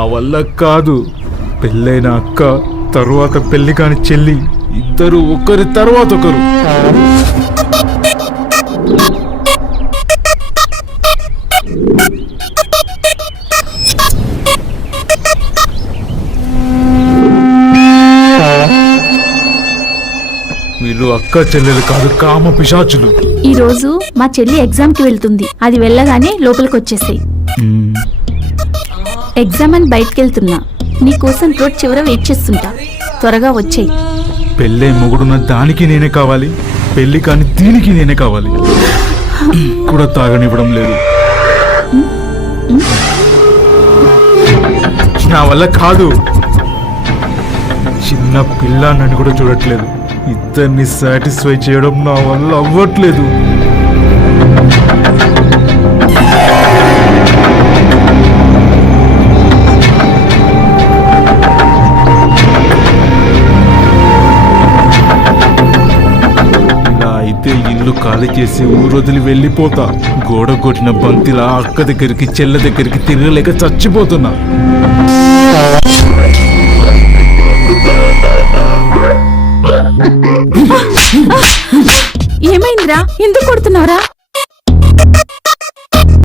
ఆ వల్ల కాదు. పెళ్ళైన అక్క తరువాత పెళ్లి కాని చెల్లి ఇద్దరు ఒకరి తర్వాత ఒకరు. వీళ్ళు అక్క చెల్లెలు కాదు, కామ పిశాచులు. ఈ రోజు మా చెల్లి ఎగ్జామ్ కి వెళ్తుంది. అది వెళ్ళగానే లోపలికి వచ్చేసాయి. ఎగ్జామ్ అని బయటకు వెళ్తున్నా. నీకోసం రోడ్ చివర వెయిట్ చేస్తుంటా. త్వరగా వచ్చేయి. పెళ్ళే మొగుడున్న దానికి నేనే కావాలి, పెళ్లి కాని దీనికి నేనే కావాలి. కూడా తాగనివ్వడం లేదు. నా వల్ల కాదు. చిన్న పిల్ల నన్ను కూడా చూడట్లేదు. ఇద్దరిని సాటిస్ఫై చేయడం నా వల్ల అవ్వట్లేదు. ఇలా అయితే ఇల్లు ఖాళీ చేసి ఊరొదిలి వెళ్ళిపోతా. గోడ కొట్టిన బంతిలా అక్క దగ్గరికి చెల్ల దగ్గరికి తిరగలేక చచ్చిపోతున్నా. ఏమైందిరా? ఎందుకు కొడుతున్నావురా?